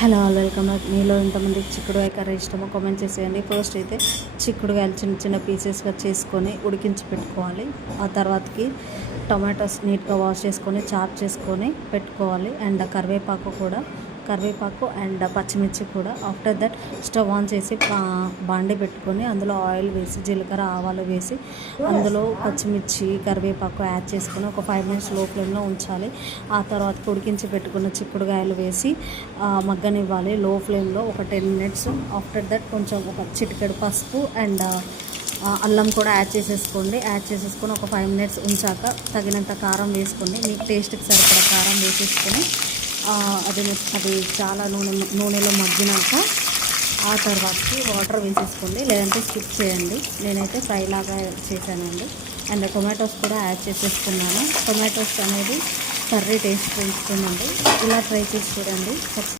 Hello all welcome back. మీలో ఎంతమందికి చిక్కుడుకాయ కర్రీ ఇష్టమో కామెంట్ చేసేయండి. ఫస్ట్ అయితే చిక్కుడుకాయలు చిన్న చిన్న పీసెస్గా చేసుకొని ఉడికించి పెట్టుకోవాలి. ఆ తర్వాతకి టొమాటోస్ నీట్గా వాష్ చేసుకొని చాప్ చేసుకొని పెట్టుకోవాలి. అండ్ కరివేపాకు అండ్ పచ్చిమిర్చి కూడా. ఆఫ్టర్ దట్ స్టవ్ ఆన్ చేసి బాండి పెట్టుకొని అందులో ఆయిల్ వేసి జీలకర్ర ఆవాలు వేసి అందులో పచ్చిమిర్చి కరివేపాకు యాడ్ చేసుకొని ఒక 5 మినిట్స్ లో ఫ్లేమ్లో ఉంచాలి. ఆ తర్వాత ఉడికించి పెట్టుకున్న చిక్కుడుకాయలు వేసి మగ్గనివ్వాలి లో ఫ్లేమ్లో ఒక 10 మినిట్స్. ఆఫ్టర్ దట్ కొంచెం ఒక చిటికెడు పసుపు అండ్ అల్లం కూడా యాడ్ చేసేసుకొని ఒక 5 మినిట్స్ ఉంచాక తగినంత కారం వేసుకోండి. మీకు టేస్ట్కి సరిపడా కారం వేసేసుకొని అది చాలా నూనెలో మగ్గినాక ఆ తర్వాతకి వాటర్ వేసేసుకోండి, లేదంటే స్కిప్ చేయండి. నేనైతే ఫ్రై లాగా చేశానండి. అండ్ టొమాటోస్ కూడా యాడ్ చేసేసుకున్నాను. టొమాటోస్ అనేది కర్రీ టేస్ట్ పెంచుతుందండి. ఇలా ట్రై చేసి చూడండి.